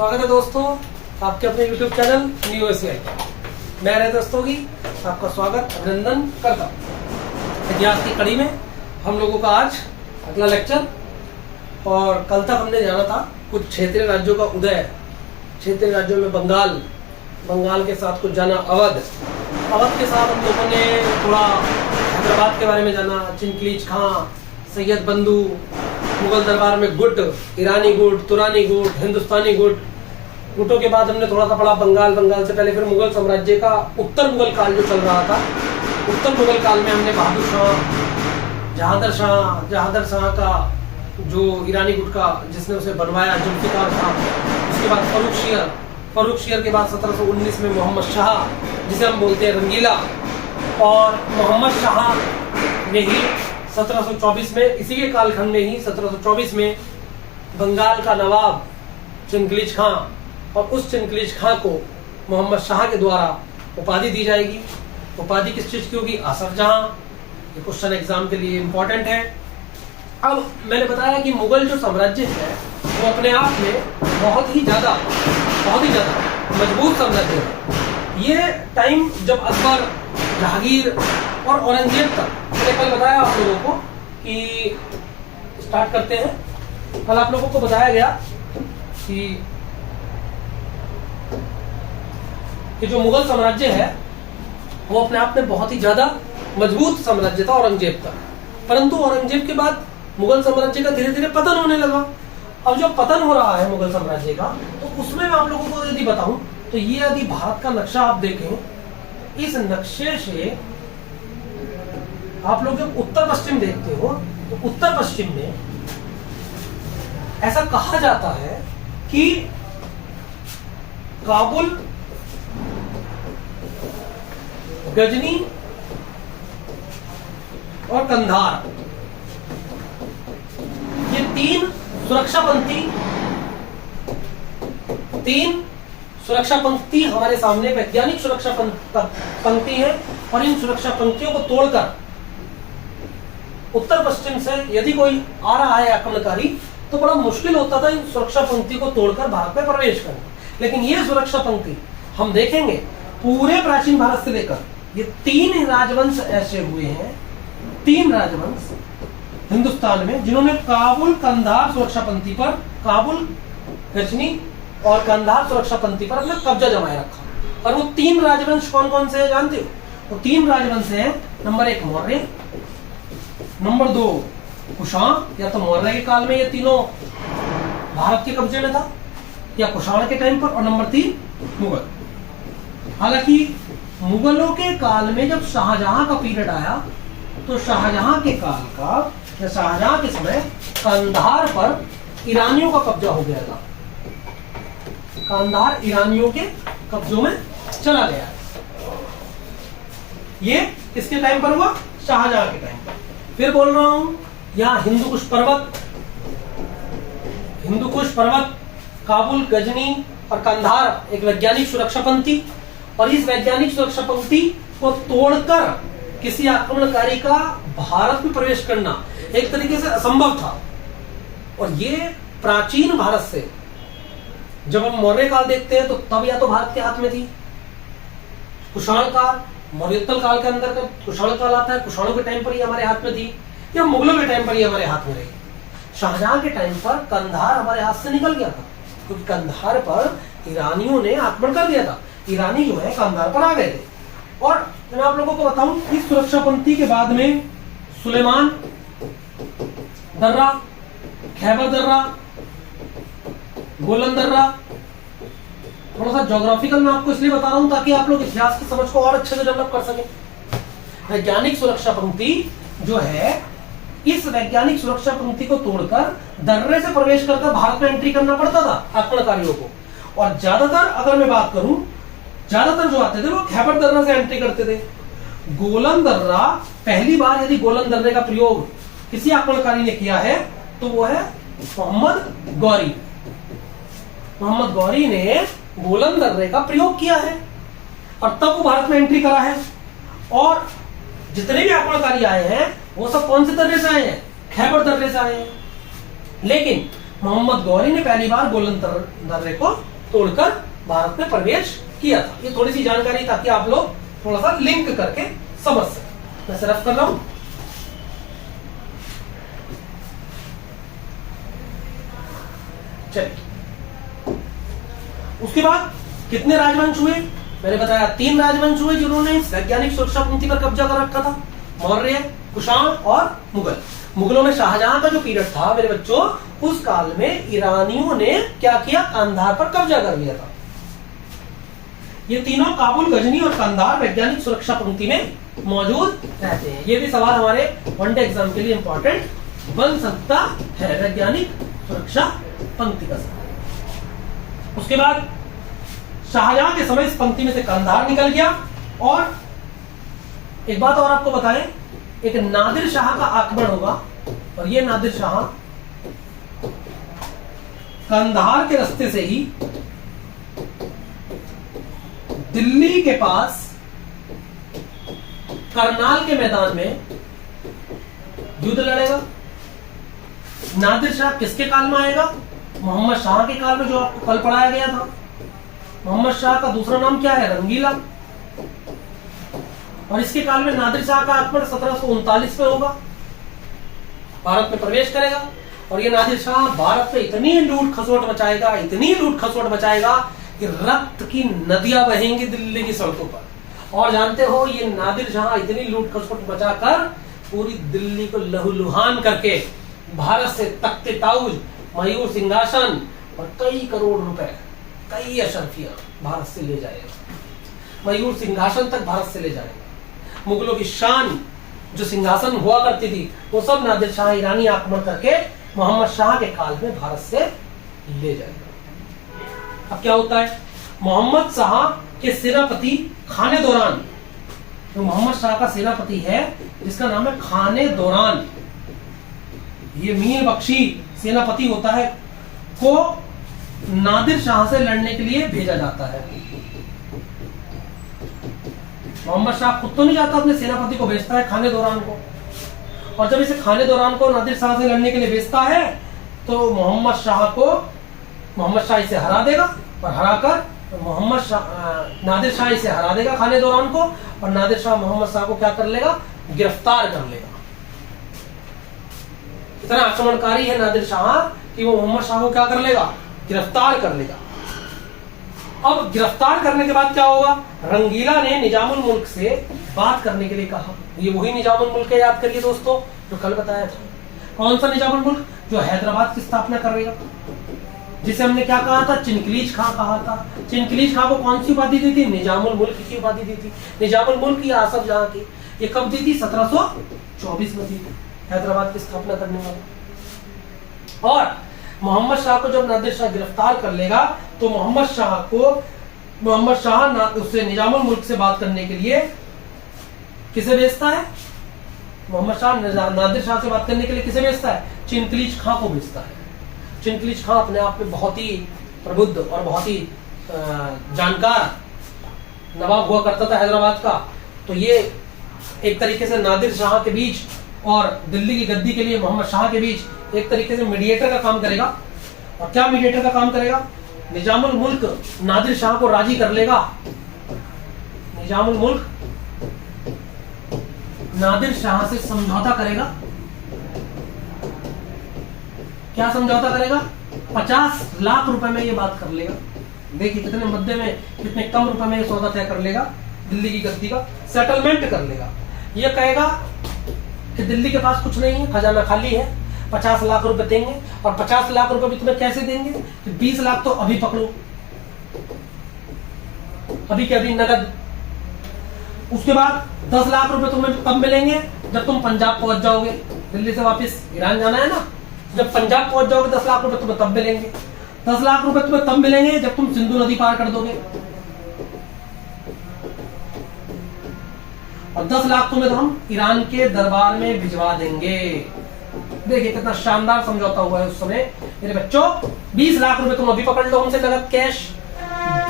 स्वागत है दोस्तों आपके अपने YouTube चैनल न्यू एशिया। मैं रहे दोस्तों की आपका स्वागत अभिनंदन करता हूँ। इतिहास की कड़ी में हम लोगों का आज अगला लेक्चर, और कल तक हमने जाना था कुछ क्षेत्रीय राज्यों का उदय। क्षेत्रीय राज्यों में बंगाल के साथ कुछ जाना, अवध के साथ हम लोगों ने थोड़ा हैदराबाद के बारे में जाना, चिंकलीज खां, सैयद बंधु, मुगल दरबार में गुट, ईरानी गुट, तुरानी गुट, हिंदुस्तानी गुटों के बाद हमने थोड़ा सा पढ़ा बंगाल से पहले फिर मुगल साम्राज्य का उत्तर मुगल काल जो चल रहा था। उत्तर मुगल काल में हमने बहादुर शाह, जहादर शाह का जो ईरानी गुट का जिसने उसे बनवाया जुल्फिकार था। उसके बाद फर्रुख शेर के बाद 1719 में मोहम्मद शाह जिसे हम बोलते हैं रंगीला, और मोहम्मद शाह ने ही 1724 में, इसी के कालखंड में ही 1724 में बंगाल का नवाब चिंकलीज खां, और उस चिंकलीज खां को मोहम्मद शाह के द्वारा उपाधि दी जाएगी। उपाधि किस चीज की होगी? असफ जहां। ये क्वेश्चन एग्जाम के लिए इंपॉर्टेंट है। अब मैंने बताया कि मुगल जो साम्राज्य है वो अपने आप में बहुत ही ज्यादा मजबूत साम्राज्य है। ये टाइम जब अकबर, जहांगीर और औरंगजेब तक, मैंने कल बताया आप लोगों को कि स्टार्ट करते हैं। कल आप लोगों को बताया गया कि जो मुगल साम्राज्य है वो अपने आप में बहुत ही ज्यादा मजबूत साम्राज्य था औरंगजेब तक। परंतु औरंगजेब के बाद मुगल साम्राज्य का धीरे धीरे पतन होने लगा। अब जो पतन हो रहा है मुगल साम्राज्य का, तो उसमें मैं आप लोगों को यदि बताऊं तो ये यदि भारत का नक्शा आप देखें, इस नक्शे से आप लोग जब उत्तर पश्चिम देखते हो तो उत्तर पश्चिम में ऐसा कहा जाता है कि काबुल, गजनी और कंधार, ये तीन सुरक्षा पंक्ति हमारे सामने वैज्ञानिक सुरक्षा पंक्ति है। और इन सुरक्षा पंक्तियों को तोड़कर उत्तर पश्चिम से यदि कोई आ रहा है आक्रमणकारी, तो बड़ा मुश्किल होता था इन सुरक्षा पंक्ति को तोड़कर भारत में प्रवेश करना। लेकिन ये सुरक्षा पंक्ति हम देखेंगे पूरे प्राचीन भारत से लेकर ये तीन राजवंश ऐसे हुए हैं, तीन राजवंश हिंदुस्तान में जिन्होंने काबुल कंधार सुरक्षा पंक्ति पर, काबुल, गजनी और कंधार सुरक्षा पंक्ति पर अपना कब्जा जमाए रखा। और वो तीन राजवंश कौन कौन से हैं जानते हो? वो तीन राजवंश हैं, नंबर 1 मौर्य, नंबर 2 कुषाण, या तो मौर्य के काल में ये तीनों भारत के कब्जे में था या कुषाण के टाइम पर, और नंबर 3 मुगल। हालांकि मुगलों के काल में जब शाहजहां का पीरियड आया तो शाहजहां के काल का या शाहजहां के समय कंधार पर ईरानियों का कब्जा हो गया था। कंधार ईरानियों के कब्जों में चला गया। ये किसके टाइम पर हुआ? शाहजहां के टाइम पर। फिर बोल रहा हूं, यहाँ हिंदू कुश पर्वत, काबुल, गजनी और कंधार एक वैज्ञानिक सुरक्षा पंक्ति, और इस वैज्ञानिक सुरक्षा पंक्ति को तोड़कर किसी आक्रमणकारी का भारत में प्रवेश करना एक तरीके से असंभव था। और ये प्राचीन भारत से, जब हम मौर्य काल देखते हैं तो तब या तो भारत के हाथ में थी, कुषाण काल, मौर्योत्तर काल के अंदर का कुषाण काल आता है, कुषाणों के टाइम पर ही हमारे हाथ में थी, या मुगलों के टाइम पर ही हमारे हाथ में रही। शाहजहां के टाइम पर कंधार हमारे हाथ से निकल गया था, क्योंकि कंधार पर ईरानियों ने आक्रमण कर दिया था। ईरानी जो है कंधार पर आ गए थे। और मैं आप लोगों को बताऊं, इस सुरक्षा पंक्ति के बाद में सुलेमान दर्रा, खैबर दर्रा, गोलन दर्रा। थोड़ा सा ज्योग्राफिकल मैं आपको इसलिए बता रहा हूं ताकि आप लोग इतिहास की समझ को और अच्छे से डेवलप कर सकें। वैज्ञानिक सुरक्षा पंक्ति जो है, इस वैज्ञानिक सुरक्षा पंक्ति को तोड़कर दर्रे से प्रवेश करके भारत में एंट्री करना पड़ता था आक्रमणकारियों को। और ज्यादातर, अगर मैं बात करूं, ज्यादातर जो आते थे वो खैबर दर्रा से एंट्री करते थे। गोलन दर्रा, पहली बार यदि गोलन दर्रे का प्रयोग किसी आक्रमणकारी ने किया है तो वो है मोहम्मद गौरी ने गोलन दर्रे का प्रयोग किया है, और तब वो भारत में एंट्री करा है। और जितने भी आक्रमणकारी आए हैं वो सब कौन से दर्रे से आए हैं? खैबर दर्रे से आए हैं। लेकिन मोहम्मद गौरी ने पहली बार गोलन दर्रे को तोड़कर भारत में प्रवेश किया था। ये थोड़ी सी जानकारी ताकि आप लोग थोड़ा सा लिंक करके समझ सकें। मैं सिर्फ कर रहा हूं। चलिए, उसके बाद कितने राजवंश हुए? मैंने बताया 3 राजवंश हुए जिन्होंने इस वैज्ञानिक सुरक्षा पंक्ति पर कब्जा कर रखा था, मौर्य, कुषाण और मुगल। मुगलों में शाहजहां का जो पीरियड था मेरे बच्चों, उस काल में ईरानियों ने क्या किया? कंधार पर कब्जा कर लिया था। ये तीनों काबुल, गजनी और कंधार वैज्ञानिक सुरक्षा पंक्ति में मौजूद रहते हैं। ये भी सवाल हमारे वनडे एग्जाम के लिए इंपॉर्टेंट बन सकता है, वैज्ञानिक सुरक्षा पंक्ति का सवाल। उसके बाद शाहजहां के समय इस पंक्ति में से कंधार निकल गया। और एक बात और आपको बताएं, एक नादिर शाह का आक्रमण होगा और ये नादिर शाह कंधार के रास्ते से ही दिल्ली के पास करनाल के मैदान में युद्ध लड़ेगा। नादिर शाह किसके काल में आएगा? मोहम्मद शाह के काल में, जो आपको कल पढ़ाया गया था। मोहम्मद शाह का दूसरा नाम क्या है? रंगीला। और इसके काल में नादिर शाह का आक्रमण 1739 में होगा, भारत में प्रवेश करेगा। और ये नादिर शाह भारत में इतनी लूट खसोट मचाएगा, इतनी लूट खसोट मचाएगा कि रक्त की नदियां बहेंगी दिल्ली की सड़कों पर। और जानते हो, ये नादिर शाह इतनी लूट खसोट मचाकर पूरी दिल्ली को लहूलुहान करके भारत से तख्ते ताउज, मयूर सिंहासन और कई करोड़ रुपए, कई अशरफियां भारत से ले जाएगा। मयूर सिंहासन तक भारत से ले जाएगा। मुगलों की शान जो सिंहासन हुआ करती थी, वो सब नादिर शाह ईरानी आक्रमण करके मोहम्मद शाह के काल में भारत से ले जाएगा। अब क्या होता है? मोहम्मद शाह के सेनापति खाने दौरान, जो मोहम्मद शाह का सेनापति है जिसका नाम है खाने दौरान, ये मीर बख्शी सेनापति होता है, को नादिर शाह से लड़ने के लिए भेजा जाता है। मोहम्मद शाह खुद तो नहीं जाता, अपने सेनापति को भेजता है खाने दौरान को। और जब इसे खाने दौरान को नादिर शाह से लड़ने के लिए भेजता है तो मोहम्मद शाह इसे हरा देगा और हराकर नादिर शाह इसे हरा देगा खाने दौरान को। और नादिर शाह मोहम्मद शाह को क्या कर लेगा? गिरफ्तार कर लेगा। इतना आक्रमणकारी है नादिर शाह कि वो मोहम्मद शाह को क्या कर लेगा? गिरफ्तार कर लेगा। अब गिरफ्तार करने के बाद क्या होगा? रंगीला ने निजामुल मुल्क से बात करने के लिए कहा। ये वही निजामुल मुल्क है, याद करिए दोस्तों, जो कल बताया था। कौन सा निजामुल मुल्क? जो हैदराबाद की स्थापना करेगा, जिसे हमने क्या कहा था? चिनकलीज खां कहा था। चिनकलीज खां को कौन सी उपाधि दी थी? निजामुल मुल्क की उपाधि दी थी। निजामुल मुल्क की आसफ जहां की, ये कब दी थी? 1724 में दी थी, हैदराबाद की स्थापना करने वाला। और मोहम्मद शाह को जब नादिर शाह गिरफ्तार कर लेगा तो मोहम्मद शाह उससे निजामुल मुल्क से बात करने के लिए किसे भेजता है? मोहम्मद शाह नादिर शाह से बात करने के लिए किसे भेजता है? चिनकलीज खां को भेजता है। चिनकलीज खां अपने आप में बहुत ही प्रबुद्ध और बहुत ही जानकार नवाब हुआ करता था हैदराबाद का। तो ये एक तरीके से नादिर शाह के बीच और दिल्ली की गद्दी के लिए मोहम्मद शाह के बीच एक तरीके से मीडिएटर का काम करेगा। और क्या मीडिएटर का काम करेगा? निजामुल मुल्क नादिर शाह को राजी कर लेगा। निजामुल मुल्क नादिर शाह से समझौता करेगा। क्या समझौता करेगा? 50 लाख रुपए में ये बात कर लेगा। देखिए कितने मुद्दे में, कितने कम रुपए में ये सौदा तय कर लेगा। दिल्ली की गद्दी का सेटलमेंट कर लेगा। ये कहेगा कि दिल्ली के पास कुछ नहीं है, खजाना खाली है, 50 लाख रुपए देंगे। और 50 लाख रुपए भी तुम्हें कैसे देंगे? कि 20 लाख तो अभी पकड़ो, अभी के अभी नगद। उसके बाद 10 लाख रुपए तुम्हें कब मिलेंगे? जब तुम पंजाब पहुंच जाओगे। दिल्ली से वापस ईरान जाना है ना, जब पंजाब पहुंच जाओगे 10 लाख रुपए तुम्हें तब मिलेंगे। 10 लाख रुपए तुम्हें तब मिलेंगे जब तुम सिंधु नदी पार कर दोगे। और 10 लाख तुम्हें तो हम ईरान के दरबार में भिजवा देंगे। देखिए कितना शानदार समझौता हुआ है उस समय मेरे बच्चों। 20 लाख रुपए तुम अभी पकड़ लो हमसे नगद कैश,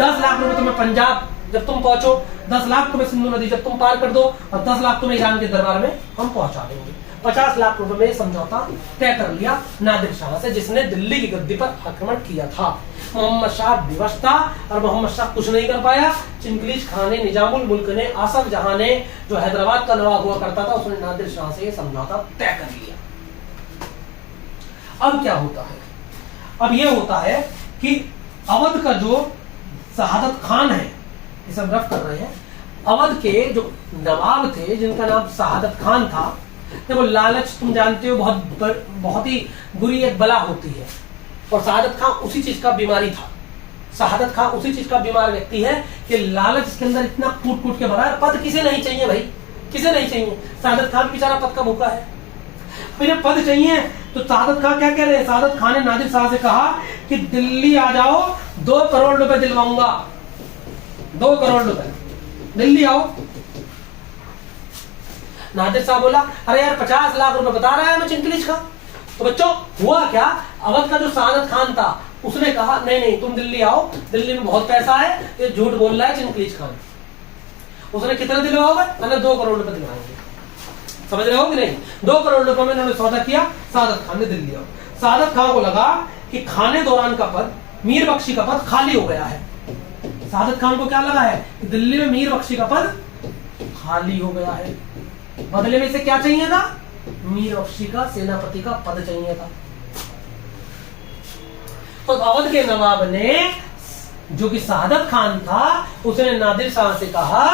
10 लाख रुपए तुम्हें पंजाब जब तुम पहुंचो, 10 लाख तुम्हें सिंधु नदी जब तुम पार कर दो, और 10 लाख तुम्हें ईरान के दरबार में हम पहुंचा देंगे। 50 लाख रुपए में समझौता तय कर लिया नादिर शाह से, जिसने दिल्ली की गद्दी पर आक्रमण किया था। मोहम्मद शाह विवश था और मोहम्मद शाह कुछ नहीं कर पाया। चिंगलीज खान ने, निजामुल मुल्क ने, आसफ जहां ने, जो हैदराबाद का नवाब हुआ करता था, उसने नादिर शाह से समझौता तय कर लिया। अब क्या होता है? अब यह होता है कि अवध का जो शहादत खान है, इसे हम रफ कर रहे हैं, अवध के जो नवाब थे जिनका नाम शहादत खान था, देखो लालच तुम जानते हो बहुत ही बुरी एक बला होती है, और शहादत खान उसी चीज का बीमारी था। शहादत खान उसी चीज का बीमार व्यक्ति है कि लालच इसके अंदर इतना कूट कूट के भरा है। पद किसे नहीं चाहिए भाई, किसे नहीं चाहिए? शहादत खान बेचारा पद का भूखा है, फिर पद चाहिए। तो शहादत खान क्या कह रहे हैं? शहादत खान ने नादिर शाह से कहा कि दिल्ली आ जाओ, 2 करोड़ रुपए दिलवाऊंगा, 2 करोड़ रुपए, दिल्ली आओ। नादिर शाह बोला, अरे यार 50 लाख रुपए बता रहा है मैं चिंगलीज का। तो बच्चों हुआ क्या, अवध का जो शहादत खान था उसने कहा नहीं नहीं तुम दिल्ली आओ, दिल्ली में बहुत पैसा है, ये झूठ बोल रहा है चिंगलीज खान। उसने कितना दिलवाओगे? मैंने 2 करोड़ रुपए दिलवाएंगे। समझ रहे हो कि नहीं? 2 करोड़ रुपए में उन्होंने सौदा किया, शहादत खान ने दिल्ली आओ। शहादत खान को लगा कि खाने दौरान का पद, मीर बख्शी का पद खाली हो गया है। शहादत खान को क्या लगा है कि दिल्ली में मीर बख्शी का पद खाली हो गया है, बदले में से क्या चाहिए था? मीर बख्शी का सेनापति का पद चाहिए था। तो अवध के नवाब ने, जो कि शहादत खान था, उसने नादिर शाह से कहा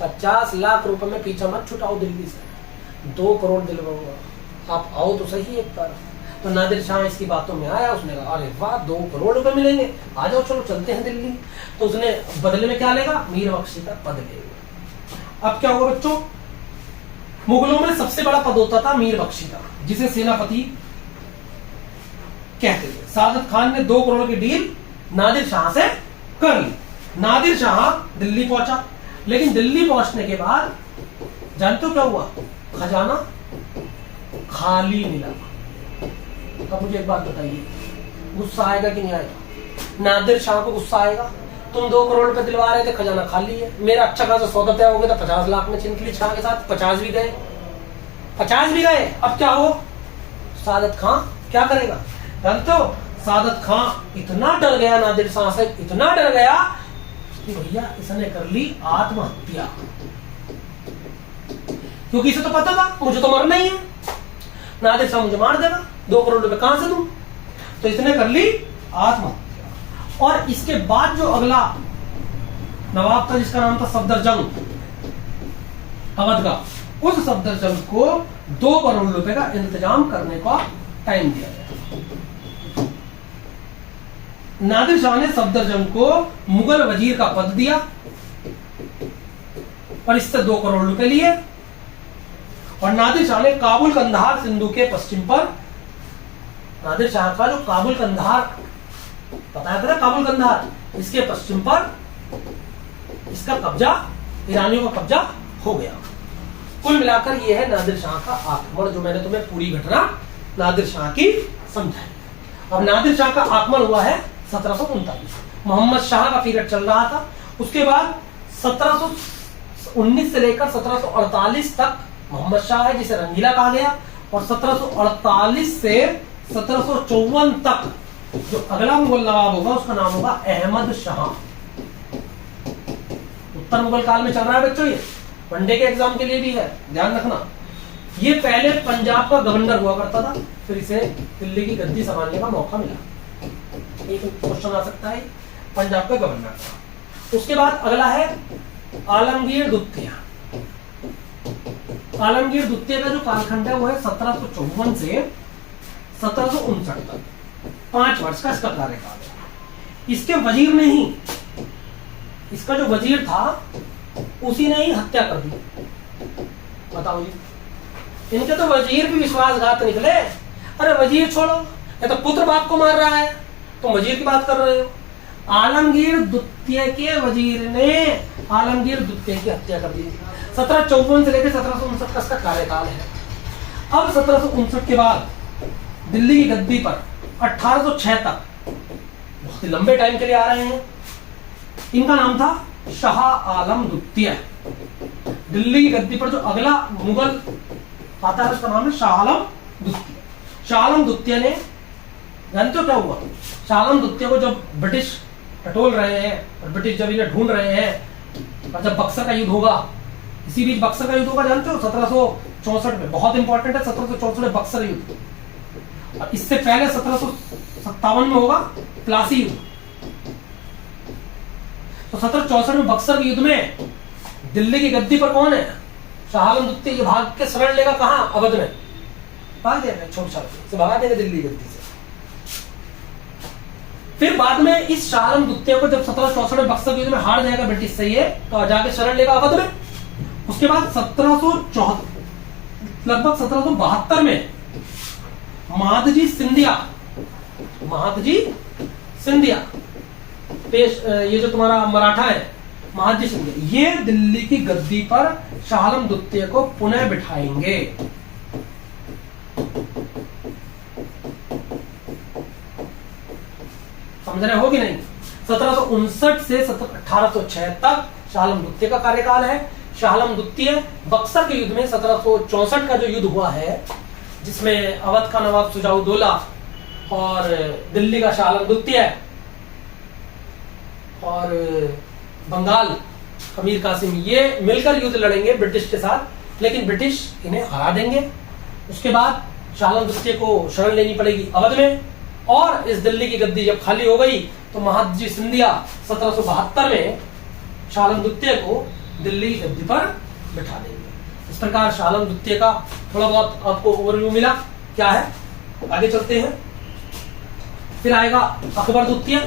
50 लाख रुपए में पीछा मत छुटाओ दिल्ली से, 2 करोड़ दिलवाऊंगा, आप आओ तो सही एक बार। तो नादिर शाह इसकी बातों में आया, उसने कहा अरे वाह 2 करोड़ रुपए मिलेंगे, आ जाओ चलो चलते हैं दिल्ली। तो उसने बदले में क्या लेगा? मीर बख्शी का पद लेगा। अब क्या होगा बच्चों, मुगलों में सबसे बड़ा पद होता था मीर बख्शी का, जिसे सेनापति कहते थे। शहादत खान ने 2 करोड़ की डील नादिर शाह से कर ली। नादिर शाह दिल्ली पहुंचा, लेकिन दिल्ली पहुंचने के बाद जानते हो क्या हुआ? खजाना खाली मिला। अब मुझे एक बात बताइए, गुस्सा आएगा कि नहीं आएगा? नादिर शाह को गुस्सा आएगा, तुम 2 करोड़ रुपए दिलवा रहे थे, खजाना खाली है, मेरा अच्छा खासा सौदा तय हो गया था 50 लाख में चिंगलीज खान के साथ, 50 भी गए, 50 भी गए। अब क्या हो? शहादत खान क्या करेगा जानते हो? शहादत खान इतना डर गया नादिर शाह से, इतना डर गया कि भैया इसने कर ली आत्महत्या, क्योंकि इसे तो पता था मुझे तो मरना ही है, नादिर शाह मुझे मार देगा, 2 करोड़ रुपए कहां से दूं? तो इसने कर ली आत्महत्या। और इसके बाद जो अगला नवाब था जिसका नाम था सफदरजंग अवध का, उस सफदरजंग को 2 करोड़ रुपए का इंतजाम करने का टाइम दिया गया। नादिर शाह ने सफदरजंग को मुगल वजीर का पद दिया और इससे 2 करोड़ रुपए लिए। और नादिर शाह ने काबुल कंधार सिंधु के पश्चिम पर, नादिर शाह का जो काबुल कंधार बताया था ना, काबुल कंधार, इसके पश्चिम पर इसका कब्जा, ईरानियों का कब्जा हो गया। कुल मिलाकर यह है नादिर शाह का आक्रमण, जो मैंने तुम्हें पूरी घटना नादिर शाह की समझाई। अब नादिर शाह का आक्रमण हुआ है 1739, मोहम्मद शाह का पीरियड चल रहा था। उसके बाद 1719 से लेकर 1748 तक मोहम्मद शाह है, जिसे रंगीला कहा गया, और 1748 से 1754 तक जो अगला मुगल नवाब होगा उसका नाम होगा अहमद शाह। उत्तर मुगल काल में चल रहा है बच्चों, ये वनडे के एग्जाम के लिए भी है, ध्यान रखना। ये पहले पंजाब का गवर्नर हुआ करता था, फिर इसे दिल्ली की गद्दी संभालने का मौका मिला। एक क्वेश्चन आ सकता है, पंजाब का गवर्नर था। उसके बाद अगला है आलमगीर द्वितीय। आलमगीर द्वितीय का जो कालखंड है वो है 1754 से 1759 तक, 5 वर्ष का इसका कार्यकाल है। इसके वजीर ने ही, इसका जो वजीर था उसी ने ही हत्या कर दी। बताओ जी, इनके तो वजीर भी विश्वासघात निकले। अरे वजीर छोड़ो, ये तो पुत्र बाप को मार रहा है, तुम वजीर की बात कर रहे हो। आलमगीर द्वितीय के वजीर ने आलमगीर द्वितीय की हत्या कर दी। 1754 से लेकर 1759 का इसका कार्यकाल है। अब 1759 के बाद दिल्ली की गद्दी पर 1806 तक, बहुत ही लंबे टाइम के लिए आ रहे हैं, इनका नाम था शाह आलम द्वितीय। दिल्ली की गद्दी पर जो अगला मुगल आता है, उसका नाम है शाह आलम द्वितीय। शाह आलम द्वितीय ने, जानते हो क्या हुआ? शाह आलम द्वितीय को जब ब्रिटिश टटोल रहे हैं और ब्रिटिश जब इन्हें ढूंढ रहे हैं, और जब बक्सर का युद्ध होगा, इसी बीच बक्सर का युद्ध होगा, जानते हो 1764 में, बहुत इंपॉर्टेंट है 1764 में बक्सर युद्ध। और इससे पहले 1757 में होगा प्लासी युद्ध। तो 1764 में बक्सर के युद्ध में दिल्ली की गद्दी पर कौन है? शाह आलम द्वितीय। ये भाग के शरण लेगा कहाँ? अवध में भाग जाएगा, छोटे से भगा देंगे दिल्ली की गद्दी से। फिर बाद में इस शाह आलम द्वितीय को जब 1764 में बक्सर के युद्ध में हार जाएगा ब्रिटिश से, ये तो जाके शरण लेगा अवध में। उसके बाद 1774 लगभग 1772 में महादजी सिंधिया पेश, ये जो तुम्हारा मराठा है महादजी सिंधिया, ये दिल्ली की गद्दी पर शाह आलम द्वितीय को पुनः बिठाएंगे। समझ रहे हो कि नहीं? 1759 से 1806 तक शाह आलम द्वितीय का कार्यकाल है। शाह आलम द्वितीय बक्सर के युद्ध में 1764 का जो युद्ध हुआ है, जिसमें अवध का नवाब सुजाउद्दौला और दिल्ली का शाह आलम द्वितीय और बंगाल अमीर कासिम, ये मिलकर युद्ध लड़ेंगे ब्रिटिश के साथ, लेकिन ब्रिटिश इन्हें हरा देंगे। उसके बाद शाह आलम द्वितीय को शरण लेनी पड़ेगी अवध में, और इस दिल्ली की गद्दी जब खाली हो गई तो महादजी सिंधिया 1772 में शाह आलम द्वितीय को दिल्ली की गद्दी पर बिठा देंगे। इस प्रकार शाह आलम द्वितीय का थोड़ा बहुत आपको ओवरव्यू मिला। क्या है, आगे चलते हैं। फिर आएगा अकबर द्वितीय।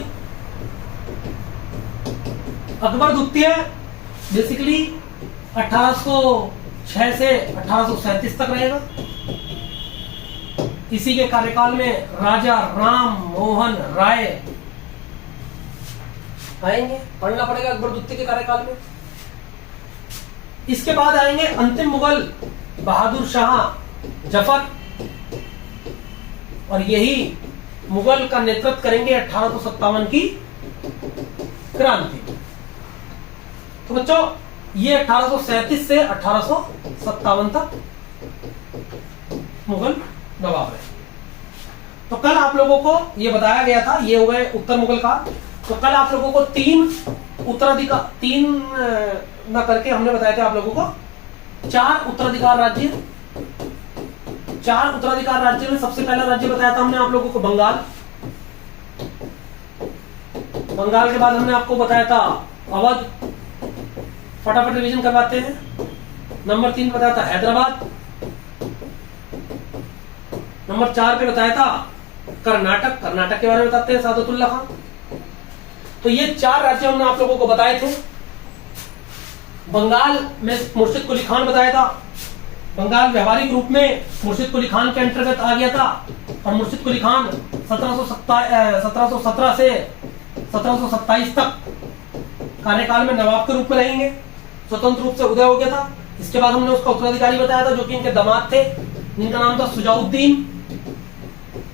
अकबर द्वितीय बेसिकली 1806 से 1837 तक रहेगा। इसी के कार्यकाल में राजा राम मोहन राय आएंगे, पढ़ना पड़ेगा अकबर द्वितीय के कार्यकाल में। इसके बाद आएंगे अंतिम मुगल बहादुर शाह जफर, और यही मुगल का नेतृत्व करेंगे 1857 की क्रांति। तो बच्चों, ये 1837 से 1857 तक मुगल नवाब रहे। तो कल आप लोगों को ये बताया गया था, ये हो गए उत्तर मुगल का। तो कल आप लोगों को तीन न करके हमने बताया था आप लोगों को 4 उत्तराधिकार राज्य। 4 उत्तराधिकार राज्य में सबसे पहला राज्य बताया था हमने आप लोगों को बंगाल। बंगाल के बाद हमने आपको बताया था अवध। फटाफट रिवीजन करवाते हैं। नंबर 3 बताया था हैदराबाद। नंबर 4 पे बताया था कर्नाटक। कर्नाटक के बारे में बताते हैं सादतुल्ला खान। तो ये 4 राज्य हमने आप लोगों को बताए थे। बंगाल में मुर्शिद कुली खान बताया था। बंगाल व्यवहारिक रूप में मुर्शिद कुली खान के अंतर्गत आ गया था, और मुर्शिद कुली खान 1717 से 1727 तक कार्यकाल में नवाब के रूप में रहेंगे। स्वतंत्र रूप से उदय हो गया था। इसके बाद हमने उसका उत्तराधिकारी बताया था, जो कि इनके दामाद थे, जिनका नाम था सुजाउद्दीन।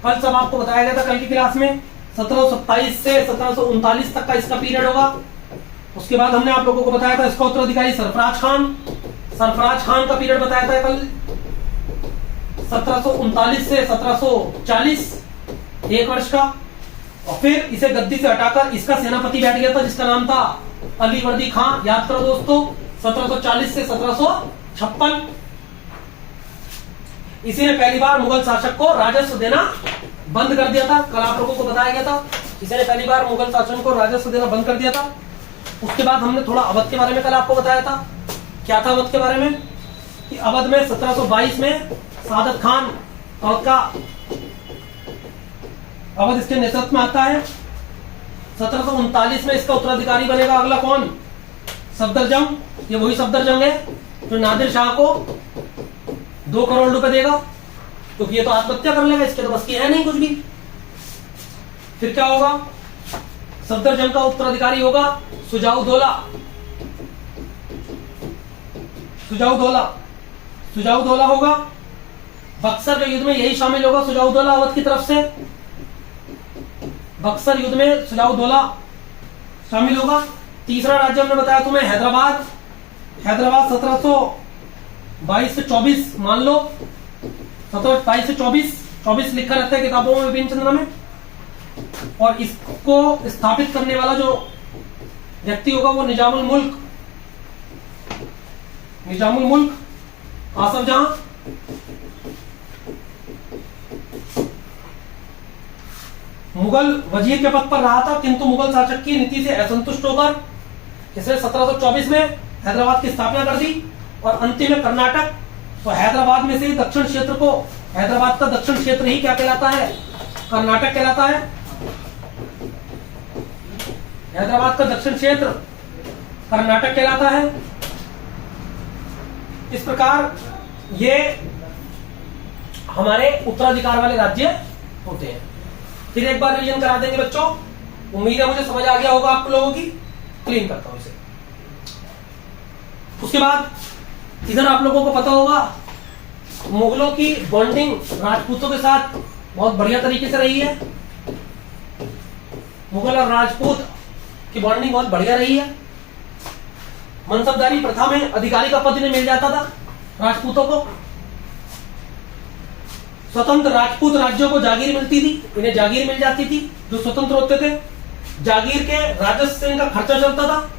कल सब आपको बताया गया था कल की क्लास में 1727 से 1739 तक का इसका पीरियड होगा। उसके बाद हमने आप लोगों को बताया था इसका उत्तराधिकारी सरफराज खान। सरफराज खान का पीरियड बताया था कल 1739 से 1740, 1 वर्ष का। और फिर इसे गद्दी से हटाकर इसका सेनापति बैठ गया था, जिसका नाम था अली वर्दी खान। याद करो दोस्तों, 1740 से 1756। इसी ने पहली बार मुगल शासक को राजस्व देना बंद कर दिया था। कल आप लोगों को बताया गया था, इसी ने पहली बार मुगल शासन को राजस्व देना बंद कर दिया था। उसके बाद हमने थोड़ा अवध के बारे में कल आपको बताया था। क्या था अवध के बारे में? कि अवध में 1722 में सादत खान अवध इसके नेतृत्व में आता है। 1739 में इसका उत्तराधिकारी बनेगा अगला कौन? सफदरजंग। ये वही सफदरजंग है जो नादिर शाह को 2 करोड़ रुपए देगा, क्योंकि ये तो आत्महत्या कर लेगा, इसके तो बस की है नहीं कुछ भी। फिर क्या होगा? सफदरजंग का उत्तराधिकारी होगा सुजाउद्दौला। सुजाउद्दौला होगा। बक्सर के युद्ध में यही शामिल होगा सुजाउद्दौला अवध की तरफ से। बक्सर युद्ध में सुजाउद्दौला शामिल होगा। तीसरा राज्य हमने बताया तुम्हें हैदराबाद। हैदराबाद 22 से 24 मान लो, 22 से 24 लिखा रहता है किताबों में विपिन चंद्र में। और इसको स्थापित करने वाला जो व्यक्ति होगा वो निजामुल मुल्क आसफ जहां। मुगल वजीर के पद पर रहा था, किंतु मुगल शासक की नीति से असंतुष्ट होकर इसने 1724 में हैदराबाद की स्थापना कर दी। और अंतिम में कर्नाटक, तो हैदराबाद में से दक्षिण क्षेत्र को, हैदराबाद का दक्षिण क्षेत्र ही क्या कहलाता है? कर्नाटक कहलाता है। हैदराबाद का दक्षिण क्षेत्र कर्नाटक कहलाता है। इस प्रकार ये हमारे उत्तराधिकार वाले राज्य होते हैं। फिर एक बार रिवीजन करा देंगे बच्चों, उम्मीद है मुझे समझ आ गया होगा आप लोगों की। क्लीन करता हूं इसे। उसके बाद इधर आप लोगों को पता होगा मुगलों की बॉन्डिंग राजपूतों के साथ बहुत बढ़िया तरीके से रही है। मुगल और राजपूत की बॉन्डिंग बहुत बढ़िया रही है। मनसबदारी प्रथा में अधिकारी का पद इन्हें मिल जाता था राजपूतों को। स्वतंत्र राजपूत राज्यों को जागीर मिलती थी, इन्हें जागीर मिल जाती थी जो स्वतंत्र होते थे। जागीर के राजस्व से इनका खर्चा चलता था।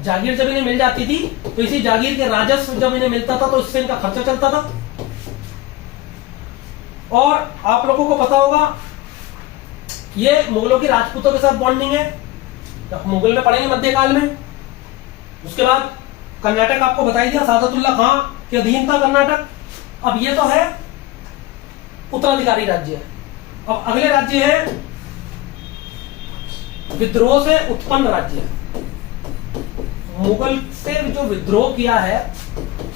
जागीर जब इन्हें मिल जाती थी तो इसी जागीर के राजस्व जब इन्हें मिलता था तो इससे इनका खर्चा चलता था। और आप लोगों को पता होगा ये मुगलों की राजपूतों के साथ बॉन्डिंग है, तो मुगल में पढ़ेंगे मध्यकाल में। उसके बाद कर्नाटक आपको बता दिया, सादतुल्लाह खां के अधीन था कर्नाटक। अब ये तो है उत्तराधिकारी राज्य है। अब अगले राज्य है विद्रोह से उत्पन्न राज्य। मुगल से जो विद्रोह किया है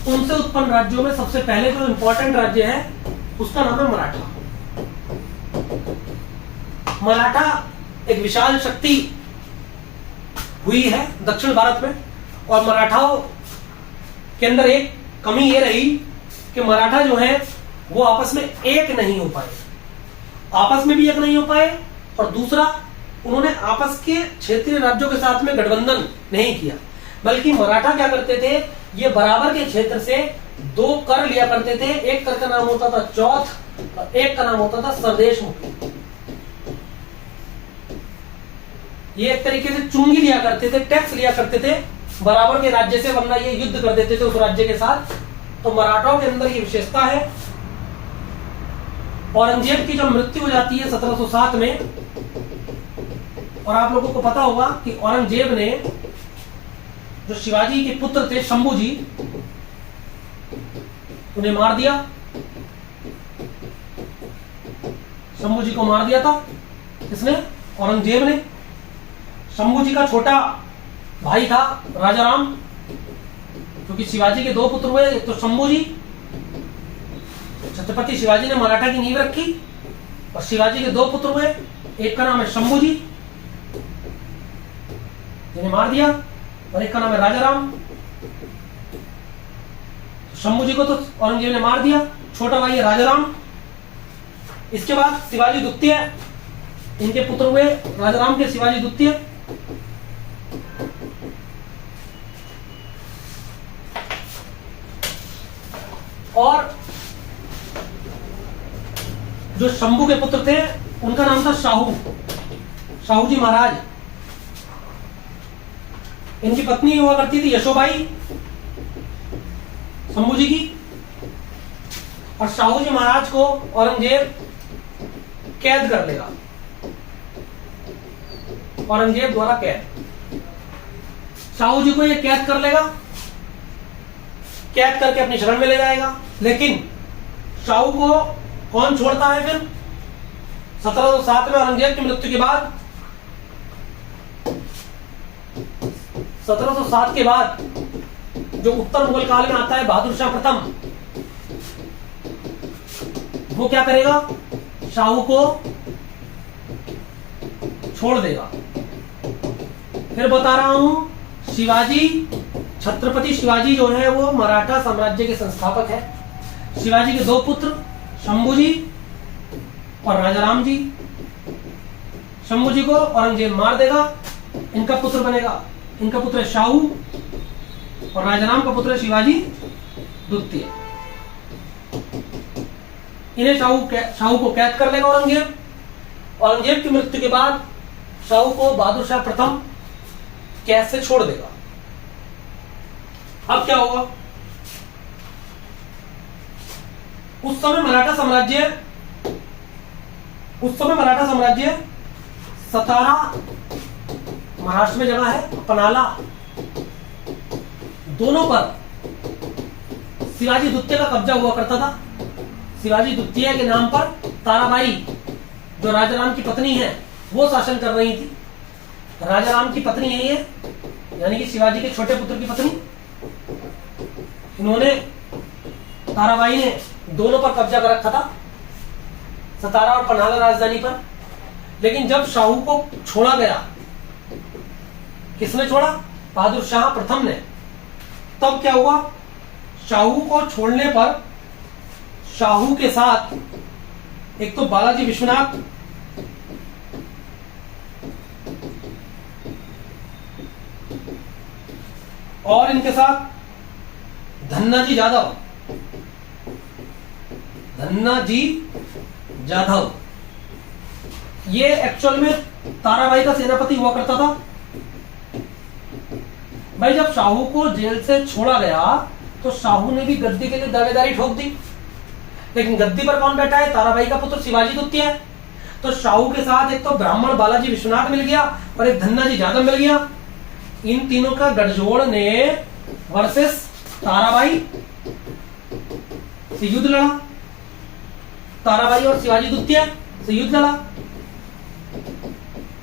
उनसे उत्पन्न राज्यों में सबसे पहले जो इंपॉर्टेंट राज्य है उसका नाम है मराठा। मराठा एक विशाल शक्ति हुई है दक्षिण भारत में। और मराठाओं के अंदर एक कमी ये रही कि मराठा जो है वो आपस में एक नहीं हो पाए, आपस में भी एक नहीं हो पाए। और दूसरा, उन्होंने आपस के क्षेत्रीय राज्यों के साथ में गठबंधन नहीं किया, बल्कि मराठा क्या करते थे, ये बराबर के क्षेत्र से दो कर लिया करते थे। एक कर का नाम होता था चौथ और एक का नाम होता था सरदेश मुक्ति। ये एक तरीके से चुंगी लिया करते थे, टैक्स लिया करते थे बराबर के राज्य से, वरना ये युद्ध कर देते थे उस राज्य के साथ। तो मराठाओं के अंदर ये विशेषता है। औरंगजेब की जब मृत्यु हो जाती है 1707 में, और आप लोगों को पता होगा कि औरंगजेब ने जो शिवाजी के पुत्र थे शंभू जी, उन्हें मार दिया। शंभू जी को मार दिया था किसने? औरंगजेब ने। शंभू जी का छोटा भाई था राजाराम, क्योंकि शिवाजी के दो पुत्र हुए, एक तो शंभू जी। छत्रपति शिवाजी ने मराठा की नींव रखी और शिवाजी के दो पुत्र हुए, एक का नाम है शंभू जी जिन्हें मार दिया, और एक का नाम है राजाराम। शंभू जी को तो औरंगजेब ने मार दिया, छोटा भाई है राजाराम। इसके बाद शिवाजी द्वितीय, इनके पुत्र हुए राजाराम के शिवाजी द्वितीय। और जो शंभू के पुत्र थे उनका नाम था शाहू जी महाराज। इनकी पत्नी हुआ करती थी यशोबाई शंभू जी की। और शाहू जी महाराज को औरंगजेब कैद कर लेगा, औरंगजेब द्वारा कैद। शाहू जी को ये कैद कर लेगा, कैद करके अपनी शरण में ले जाएगा। लेकिन शाहू को कौन छोड़ता है फिर? 1707 में औरंगजेब की मृत्यु के बाद, 1707 के बाद जो उत्तर मुगल काल में आता है बहादुर शाह प्रथम, वो क्या करेगा? शाहू को छोड़ देगा। फिर बता रहा हूं, शिवाजी, छत्रपति शिवाजी जो है वो मराठा साम्राज्य के संस्थापक है। शिवाजी के दो पुत्र शंभू जी और राजाराम जी। शंभू जी को औरंगजेब मार देगा, इनका पुत्र बनेगा, इनका पुत्र है शाहू और राजाराम का पुत्र है शिवाजी द्वितीय। इन्हें शाहू को कैद कर लेगा औरंगजेब। औरंगजेब की मृत्यु के बाद शाहू को बहादुर शाह प्रथम कैद से छोड़ देगा। अब क्या होगा? उस समय मराठा साम्राज्य सतारा महाराष्ट्र में जगह है, पनाला, दोनों पर शिवाजी द्वितीय का कब्जा हुआ करता था। शिवाजी द्वितीय के नाम पर ताराबाई जो राजाराम की पत्नी है वो शासन कर रही थी। राजाराम की पत्नी है ये, यानी कि शिवाजी के छोटे पुत्र की पत्नी। इन्होंने, ताराबाई ने दोनों पर कब्जा कर रखा था, सतारा और पन्हाला राजधानी पर। लेकिन जब शाहू को छोड़ा गया, किसने छोड़ा? बहादुर शाह प्रथम ने। तब क्या हुआ? शाहू को छोड़ने पर शाहू के साथ एक तो बालाजी विश्वनाथ, और इनके साथ धन्नाजी जाधव, ये एक्चुअल में ताराबाई का सेनापति हुआ करता था। भाई जब शाहू को जेल से छोड़ा गया तो शाहू ने भी गद्दी के लिए दावेदारी ठोक दी। लेकिन गद्दी पर कौन बैठा है? ताराबाई का पुत्र शिवाजी द्वितीय है। तो शाहू के साथ एक तो ब्राह्मण बालाजी विश्वनाथ मिल गया और एक धन्नाजी जाधव मिल गया। इन तीनों का गठजोड़ ने वर्सेस ताराबाई से युद्ध लड़ा। ताराबाई और शिवाजी द्वितीय से युद्ध लड़ा,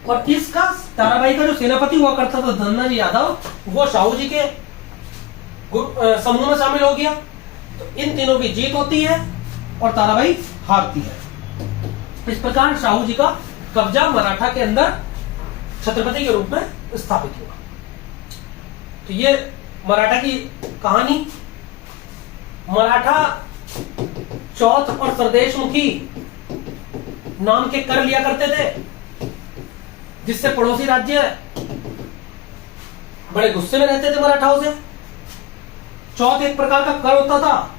और इसका ताराबाई का जो सेनापति हुआ करता था धन्नाजी यादव, वो शाहू जी के समूह में शामिल हो गया। तो इन तीनों की जीत होती है और ताराबाई हारती है। इस प्रकार शाहू जी का कब्जा मराठा के अंदर छत्रपति के रूप में स्थापित हुआ। तो ये मराठा की कहानी। मराठा चौथ और सरदेशमुखी नाम के कर लिया करते थे, जिससे पड़ोसी राज्य बड़े गुस्से में रहते थे मराठाओं से। चौथ एक प्रकार का कर होता था।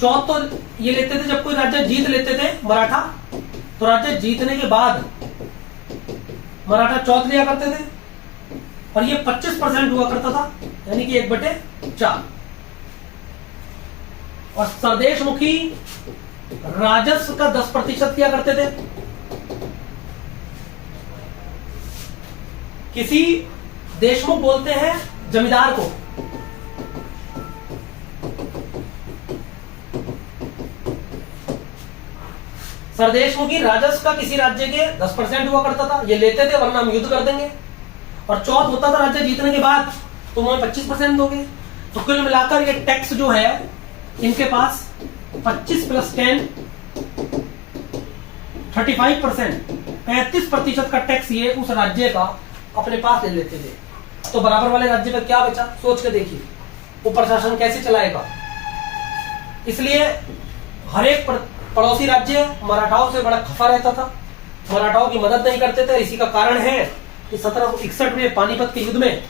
चौथ तो ये लेते थे जब कोई राज्य जीत लेते थे मराठा, तो राज्य जीतने के बाद मराठा चौथ लिया करते थे, और ये 25% हुआ करता था, यानी कि 1/4। और सरदेशमुखी राजस्व का 10% लिया करते थे। किसी देशमुख बोलते हैं जमींदार को। सरदेशमुखी राजस्व का किसी राज्य के 10% हुआ करता था, ये लेते थे वरना हम युद्ध कर देंगे। और चौथ होता था राज्य जीतने के बाद, तुम हमें 25% दोगे। तो कुल मिलाकर ये टैक्स जो है इनके पास 25 + 10 35%, 35% का टैक्स ये उस राज्य का अपने पास ले लेते थे। तो बराबर वाले राज्य पर क्या बचा? सोच के देखिए वो प्रशासन कैसे चलाएगा। इसलिए हर एक पड़ोसी राज्य मराठाओं से बड़ा खफा रहता था, मराठाओं की मदद नहीं करते थे। इसी का कारण है कि 1761 में पानीपत के युद्ध में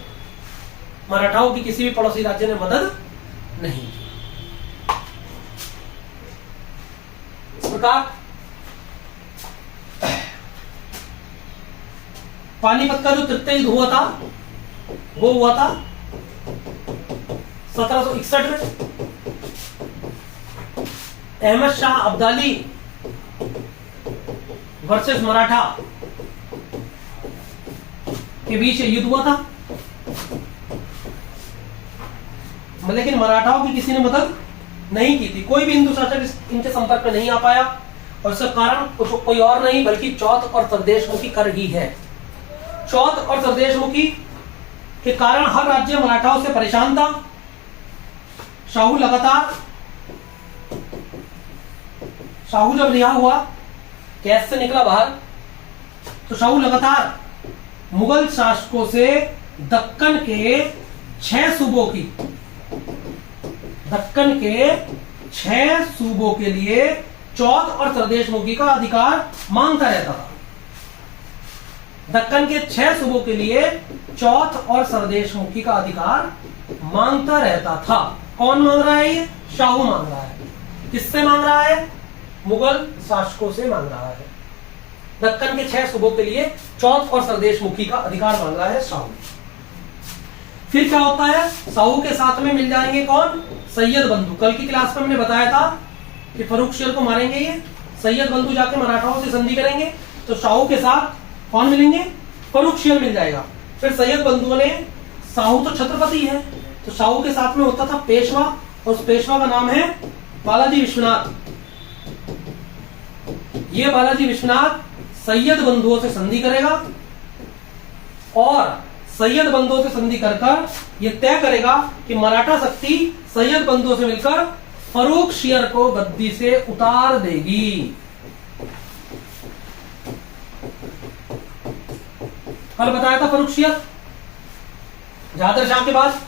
मराठाओं की किसी भी पड़ोसी राज्य ने मदद नहीं की। इस प्रकार पानीपत का जो तृतीय युद्ध हुआ था वो हुआ था 1761 में। अहमद शाह अब्दाली वर्सेस मराठा के बीच युद्ध हुआ था। लेकिन मराठाओं की किसी ने मदद नहीं की थी, कोई भी हिंदू शासक इनके संपर्क में नहीं आ पाया। और इसका कारण कोई और नहीं बल्कि चौथ और सरदेशमुखी कर ही है। चौथ और सरदेशमुखी के कारण हर राज्य मराठाओं से परेशान था। शाहू जब रिहा हुआ, कैद से निकला बाहर, तो शाहू लगातार मुगल शासकों से दक्कन के 6 सूबों के लिए चौथ और सरदेशमुखी का अधिकार मांगता रहता था। दक्कन के 6 सूबों के लिए चौथ और सरदेशमुखी का अधिकार मांगता रहता था। कौन मांग रहा है? ये शाहू मांग रहा है। किससे मांग रहा है? मुगल शासकों से मांग रहा है। दक्कन के 6 सूबों के लिए चौथ और सरदेश मुखी का अधिकार मांग रहा है शाहू। फिर क्या होता है? शाहू के साथ में मिल जाएंगे कौन? सैयद बंधु। कल की क्लास में हमने बताया था कि फर्रुखशियर को मारेंगे ये, सैयद बंधु जाके मराठाओं से संधि करेंगे, तो शाहू के साथ कौन मिलेंगे? फर्रुखशियर मिल जाएगा। फिर सैयद बंधु ने, शाहू तो छत्रपति है, तो शाहू के साथ में होता था पेशवा, और उस पेशवा का नाम है बालाजी विश्वनाथ। ये बालाजी विश्वनाथ सैयद बंधुओं से संधि करेगा और सैयद बंधुओं से संधि कर यह तय करेगा कि मराठा शक्ति सैयद बंधुओं से मिलकर फर्रुखशियर को गद्दी से उतार देगी। कल बताया था फर्रुखशियर जादर शाह के बाद।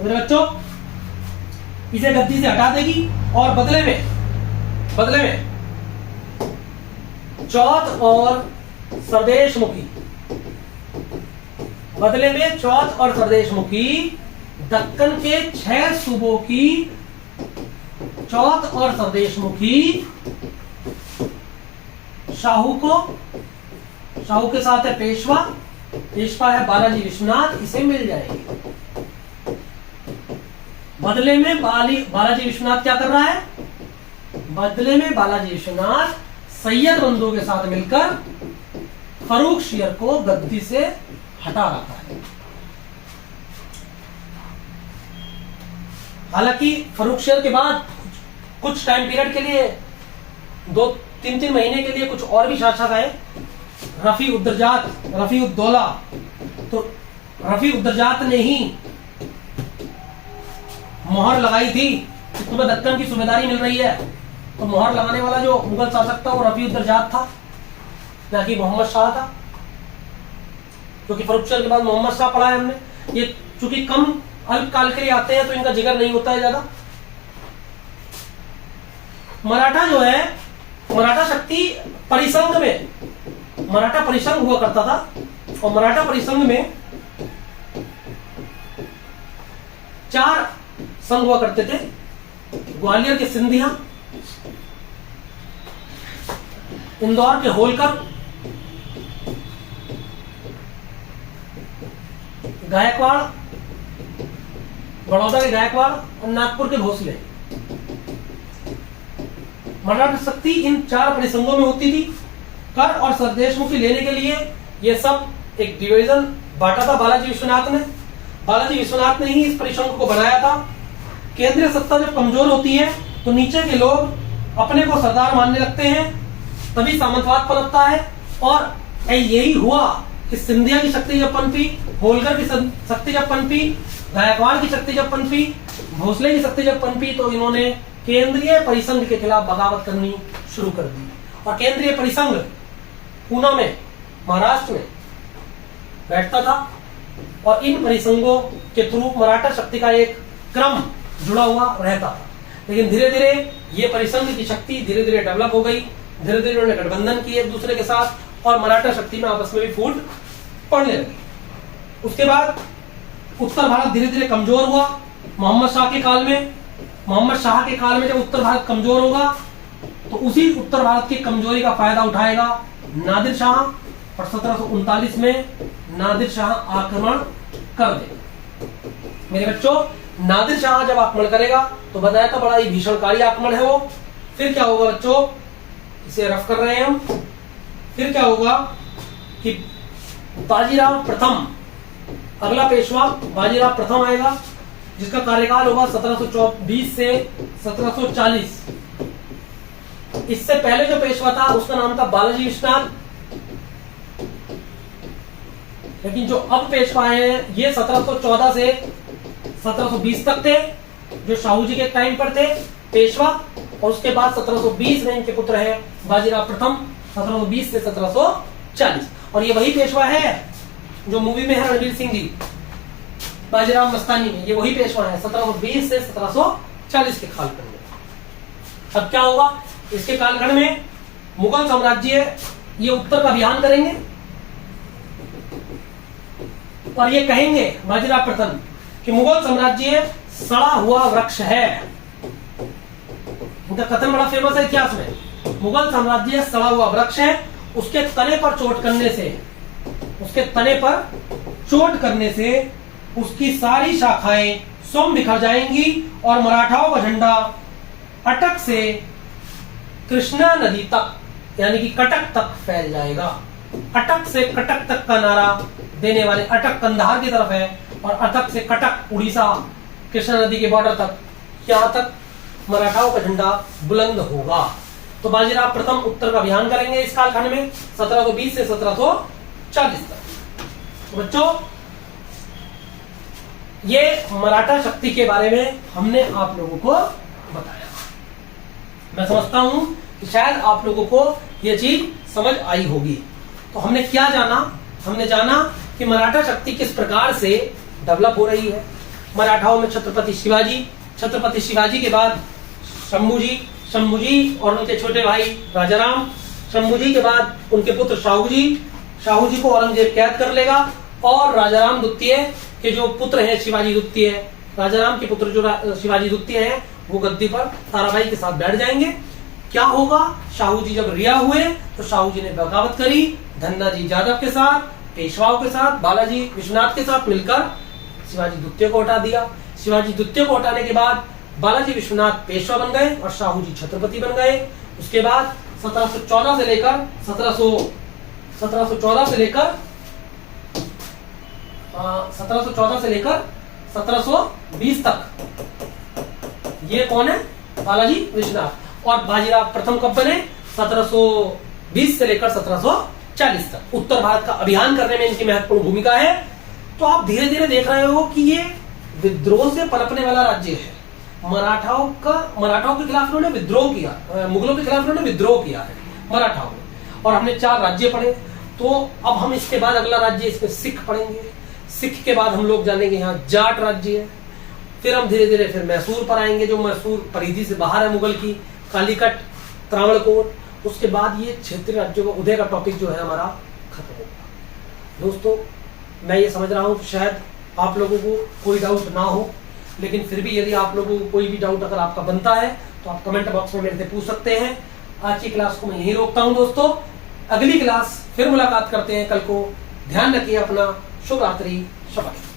मेरे बच्चों, इसे गद्दी से हटा देगी और बदले में चौथ और सरदेश मुखी, बदले में चौथ और सरदेश मुखी दक्कन के 6 सूबों की चौथ और सरदेश मुखी शाहू के साथ है पेशवा है बालाजी विश्वनाथ, इसे मिल जाएगी। बदले में बालाजी विश्वनाथ क्या कर रहा है? बदले में बालाजी विश्वनाथ सैयद बंधुओं के साथ मिलकर फर्रुखशियर को गद्दी से हटा रहा है। हालांकि फर्रुखशियर के बाद कुछ टाइम पीरियड के लिए 2-3 महीने के लिए कुछ और भी शासक आए। रफी-उद-दौला, तो रफी-उद-दौला ने ही मोहर लगाई थी कि तुम्हें दक्कन की सूबेदारी मिल रही है, तो मोहर लगाने वाला जो मुगल शासक था वो रफी-उद-दौला था, ना कि मोहम्मद शाह था। क्योंकि फर्रुखशियर के बाद मोहम्मद शाह पढ़ा है हमने। ये चूंकि कम अल्पकाल के लिए आते हैं तो इनका जिक्र नहीं होता है ज्यादा। मराठा जो है, मराठा शक्ति परिसंघ में, मराठा परिसंघ हुआ करता था, और मराठा परिसंघ में 4 संघ हुआ करते थे। ग्वालियर के सिंधिया, इंदौर के होलकर, गायकवाड़, बड़ौदा के गायकवाड़ और नागपुर के भोसले। मराठा शक्ति इन 4 परिसंघों में होती थी। कर और सरदेश मुखी लेने के लिए ये सब एक डिवीजन बांटा था बालाजी विश्वनाथ ने। बालाजी विश्वनाथ ने ही इस परिसंघ को बनाया था। केंद्रीय सत्ता जब कमजोर होती है तो नीचे के लोग अपने को सरदार मानने लगते हैं, तभी सामंतवाद पनपता है। और यही हुआ कि सिंधिया की शक्ति जब पनपी, होलकर की शक्ति जब पनपी, गायकवाड़ की शक्ति जब पनपी, भोसले की शक्ति जब पनपी, तो इन्होंने केंद्रीय परिसंघ के खिलाफ बगावत करनी शुरू कर दी। और केंद्रीय परिसंघ पूना में, महाराष्ट्र में बैठता था, और इन परिसंघों के थ्रू मराठा शक्ति का एक क्रम जुड़ा हुआ रहता था। लेकिन धीरे धीरे ये परिसंघ की शक्ति धीरे धीरे डेवलप हो गई। धीरे धीरे उन्होंने गठबंधन किए एक दूसरे के साथ, और मराठा शक्ति में आपस में भी फूट पड़ने लगी। उसके बाद उत्तर भारत धीरे धीरे कमजोर हुआ। मोहम्मद शाह के काल में जब उत्तर भारत कमजोर होगा, तो उसी उत्तर भारत की कमजोरी का फायदा उठाएगा नादिर शाह, और 1739 में नादिर शाह आक्रमण कर देगा। मेरे बच्चों, नादिर शाह जब आक्रमण करेगा तो बताया था बड़ा ही भीषणकारी आक्रमण है वो। फिर क्या होगा बच्चों, इसे रफ कर रहे हैं हम। फिर क्या होगा कि बाजीराव प्रथम, अगला पेशवा बाजीराव प्रथम आएगा, जिसका कार्यकाल होगा 1720 से 1740। इससे पहले जो पेशवा था उसका नाम था बालाजी विश्वनाथ। लेकिन जो अब पेशवा हैं ये 1714 से 1720 तक थे, जो शाहू जी के टाइम पर थे पेशवा। और उसके बाद 1720 में इनके पुत्र है बाजीराव प्रथम, 1720 से 1740। और ये वही पेशवा है जो मूवी में है रणवीर सिंह जी, बाजीराव मस्तानी में, ये वही पेशवा है 1720 से 1740 के कालखंड में। अब क्या होगा, इसके कालखंड में मुगल साम्राज्य ये उत्तर का अभियान करेंगे। और ये कहेंगे बाजीराव प्रथम कि मुगल साम्राज्य सड़ा हुआ वृक्ष है। उनका कथन बड़ा फेमस है इतिहास में। मुगल साम्राज्य सड़ा हुआ वृक्ष है, उसके तने पर चोट करने से, उसके तने पर चोट करने से उसकी सारी शाखाएं स्वयं बिखर जाएंगी और मराठाओं का झंडा अटक से कृष्णा नदी तक यानी कि कटक तक फैल जाएगा। अटक से कटक तक का नारा देने वाले, अटक कंधार की तरफ है और अटक से कटक उड़ीसा कृष्णा नदी के बॉर्डर तक, यहां तक मराठाओं का झंडा बुलंद होगा। तो बाजीराव प्रथम उत्तर का अभियान करेंगे इस कालखंड में 1720 से 1740 तक। तो बच्चों, ये मराठा शक्ति के बारे में हमने आप लोगों को बताया। मैं समझता हूं कि शायद आप लोगों को यह चीज समझ आई होगी। तो हमने क्या जाना? हमने जाना कि मराठा शक्ति किस प्रकार से डेवलप हो रही है। मराठाओं में छत्रपति शिवाजी के बाद शंभू जी और उनके छोटे भाई राजाराम, शंभू जी के बाद उनके पुत्र शाहू जी को औरंगजेब कैद कर लेगा और राजाराम द्वितीय के जो पुत्र हैं शिवाजी द्वितीय, राजाराम के पुत्र जो शिवाजी द्वितीय हैं, वो गद्दी पर ताराबाई के साथ बैठ जाएंगे। क्या होगा? शाहू जी जब रिहा हुए तो शाहू जी ने बगावत करी, धन्ना जी जादव के साथ, पेशवाओं के साथ, बालाजी विश्वनाथ के साथ मिलकर शिवाजी द्वितीय को हटा दिया। शिवाजी द्वितीय को हटाने के बाद बालाजी विश्वनाथ पेशवा बन गए और शाहू जी छत्रपति बन गए। उसके बाद 1714 से लेकर 1720 तक ये कौन है? बालाजी विश्वनाथ। और बाजीराव प्रथम कब बने? 1720 से लेकर 1740 तक। उत्तर भारत का अभियान करने में इनकी महत्वपूर्ण भूमिका है। तो आप धीरे धीरे देख रहे हो कि ये विद्रोह से पनपने वाला राज्य है। मराठाओं के खिलाफ इन्होंने विद्रोह किया, मुगलों के खिलाफ इन्होंने विद्रोह किया है मराठाओं ने। और हमने 4 राज्य पढ़े। तो अब हम इसके बाद अगला राज्य इसमें सिख पढ़ेंगे। सिख के बाद हम लोग जानेंगे यहाँ जाट राज्य है। फिर हम धीरे धीरे फिर मैसूर पर आएंगे, जो मैसूर परिधि से बाहर है मुगल की, कालीकट, त्रावणकोर। उसके बाद ये क्षेत्रीय राज्यों का उदय का टॉपिक जो है हमारा खत्म होगा। दोस्तों, मैं ये समझ रहा हूँ कि शायद आप लोगों को कोई डाउट ना हो, लेकिन फिर भी यदि आप लोगों को कोई भी डाउट अगर आपका बनता है तो आप कमेंट बॉक्स में मेरे से पूछ सकते हैं। आज की क्लास को मैं यहीं रोकता हूं दोस्तों। अगली क्लास फिर मुलाकात करते हैं कल को। ध्यान रखिए अपना। शुभ रात्रि, शपथ।